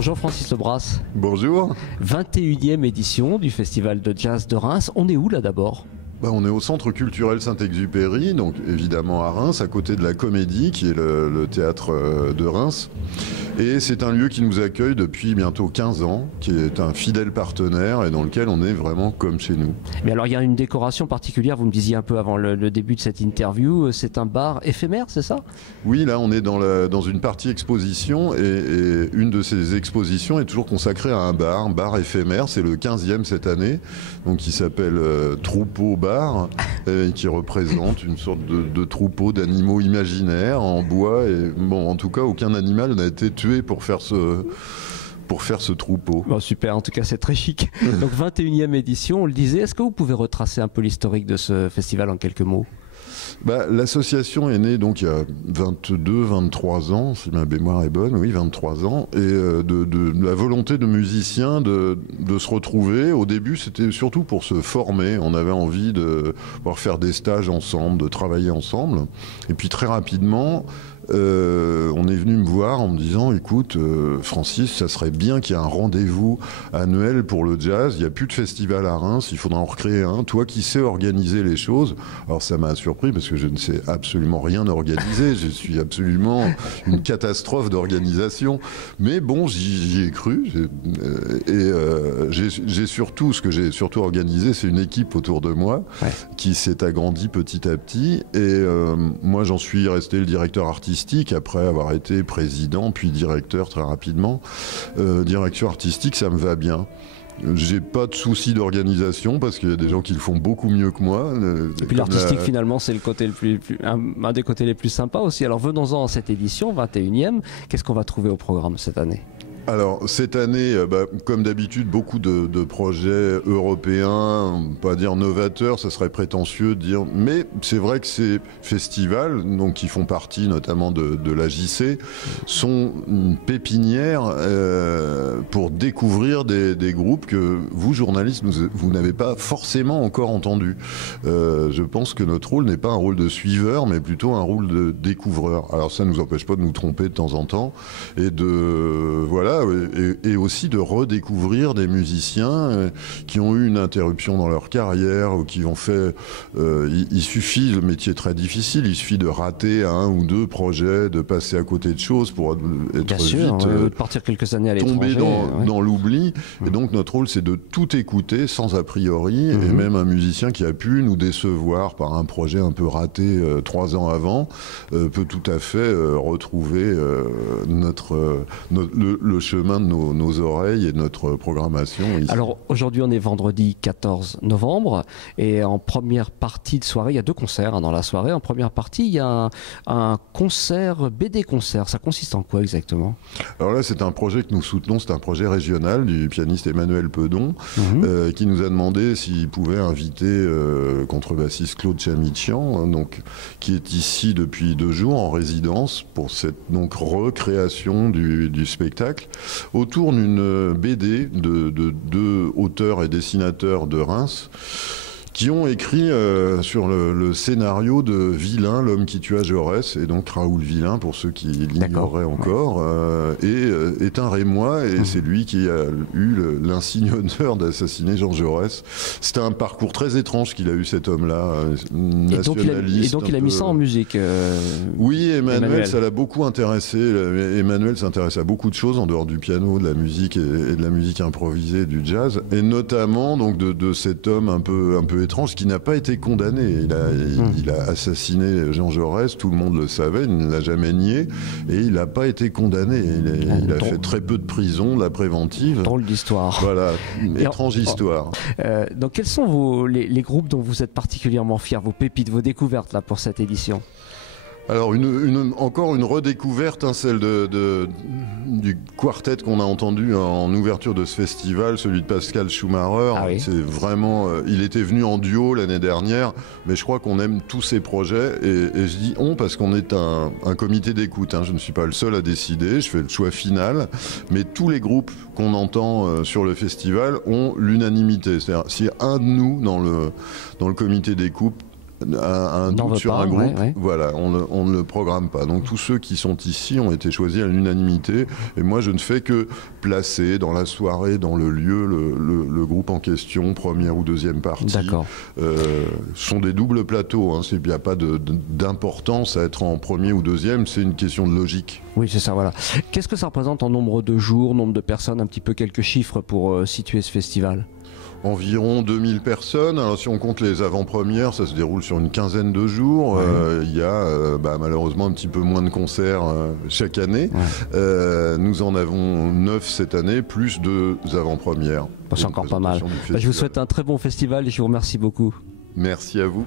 Bonjour Francis Lebras. Bonjour. 21e édition du Festival de Jazz de Reims. On est où là d'abord ? On est au Centre culturel Saint-Exupéry, donc évidemment à Reims, à côté de la Comédie, qui est le théâtre de Reims. Et c'est un lieu qui nous accueille depuis bientôt 15 ans, qui est un fidèle partenaire et dans lequel on est vraiment comme chez nous. Mais alors il y a une décoration particulière, vous me disiez un peu avant le début de cette interview, c'est un bar éphémère, c'est ça ? Oui, là on est dans une partie exposition et une de ces expositions est toujours consacrée à un bar éphémère, c'est le 15e cette année, donc qui s'appelle Troupeau Bar, et qui représente une sorte de troupeau d'animaux imaginaires en bois. Et bon, en tout cas, aucun animal n'a été tué pour faire ce troupeau. Bon, super, en tout cas c'est très chic. Donc 21e édition, on le disait, est-ce que vous pouvez retracer un peu l'historique de ce festival en quelques mots ? L'association est née donc il y a 23 ans, si ma mémoire est bonne, oui 23 ans, et de la volonté de musiciens de se retrouver. Au début c'était surtout pour se former, on avait envie de pouvoir faire des stages ensemble, de travailler ensemble, et puis très rapidement on est venu me voir en me disant écoute Francis, ça serait bien qu'il y ait un rendez-vous annuel pour le jazz, il n'y a plus de festival à Reims, il faudra en recréer un, toi qui sais organiser les choses. Alors ça m'a surpris parce que je ne sais absolument rien organiser, je suis absolument une catastrophe d'organisation, mais bon j'y ai cru j'ai surtout, ce que j'ai surtout organisé, c'est une équipe autour de moi qui s'est agrandie petit à petit, et moi j'en suis resté le directeur artistique après avoir été président puis directeur très rapidement. Direction artistique, ça me va bien. J'ai pas de souci d'organisation parce qu'il y a des gens qui le font beaucoup mieux que moi. Et puis l'artistique finalement c'est le côté un des côtés les plus sympas aussi. Alors venons-en à cette édition 21e, qu'est-ce qu'on va trouver au programme cette année ? Alors cette année, comme d'habitude, beaucoup de projets européens, pas dire novateurs, ça serait prétentieux de dire, mais c'est vrai que ces festivals, donc qui font partie notamment de la JC, sont une pépinière pour découvrir des groupes que vous, journalistes, vous n'avez pas forcément encore entendus. Je pense que notre rôle n'est pas un rôle de suiveur, mais plutôt un rôle de découvreur. Alors ça ne nous empêche pas de nous tromper de temps en temps et et aussi de redécouvrir des musiciens qui ont eu une interruption dans leur carrière ou qui ont fait... il suffit, le métier est très difficile, il suffit de rater un ou deux projets, de passer à côté de choses pour être de partir quelques années à l'étranger, tomber dans l'oubli. Et donc notre rôle, c'est de tout écouter sans a priori, et même un musicien qui a pu nous décevoir par un projet un peu raté 3 ans avant peut tout à fait retrouver le chemin de nos oreilles et de notre programmation ici. Alors aujourd'hui on est vendredi 14 novembre et en première partie de soirée, il y a 2 concerts dans la soirée. En première partie il y a un concert, BD concert. Ça consiste en quoi exactement ? Alors là c'est un projet que nous soutenons, c'est un projet régional du pianiste Emmanuel Pedon qui nous a demandé s'il pouvait inviter contrebassiste Claude Chamichian, donc, qui est ici depuis 2 jours en résidence pour cette recréation du spectacle autour d'une BD de 2 auteurs et dessinateurs de Reims qui ont écrit sur le scénario de Villain, l'homme qui tua Jaurès, et donc Raoul Villain, pour ceux qui l'ignoreraient encore, est un Rémois, et c'est lui qui a eu l'insigne honneur d'assassiner Jean Jaurès. C'était un parcours très étrange qu'il a eu, cet homme-là, nationaliste. Et donc il a mis ça en musique. Oui, Emmanuel, ça l'a beaucoup intéressé. Emmanuel s'intéresse à beaucoup de choses en dehors du piano, de la musique et de la musique improvisée, du jazz, et notamment donc de cet homme un peu étrange qui n'a pas été condamné. Il a assassiné Jean Jaurès, tout le monde le savait, il ne l'a jamais nié, et il n'a pas été condamné. Il a fait très peu de prison, de la préventive. Drôle d'histoire. Voilà, étrange histoire. Donc quels sont les groupes dont vous êtes particulièrement fiers, vos pépites, vos découvertes là, pour cette édition ? Alors encore une redécouverte, celle du quartet qu'on a entendu en ouverture de ce festival, celui de Pascal Schumacher. Ah oui. C'est vraiment, il était venu en duo l'année dernière, mais je crois qu'on aime tous ses projets, et je dis on parce qu'on est un comité d'écoute. Je ne suis pas le seul à décider, je fais le choix final, mais tous les groupes qu'on entend sur le festival ont l'unanimité. C'est-à-dire, si un de nous dans le comité d'écoute un doute sur un groupe, voilà, on ne le programme pas. Donc tous ceux qui sont ici ont été choisis à l'unanimité. Et moi, je ne fais que placer dans la soirée, dans le lieu, le groupe en question, première ou deuxième partie. D'accord. Ce sont des doubles plateaux. Hein. Il n'y a pas d'importance à être en premier ou deuxième. C'est une question de logique. Oui, c'est ça, voilà. Qu'est-ce que ça représente en nombre de jours, nombre de personnes, un petit peu quelques chiffres pour situer ce festival? Environ 2000 personnes. Alors, si on compte les avant-premières, ça se déroule sur une quinzaine de jours. Il y a malheureusement un petit peu moins de concerts chaque année. Nous en avons 9 cette année, plus 2 avant-premières. C'est encore pas mal. Je vous souhaite un très bon festival et je vous remercie beaucoup. Merci à vous.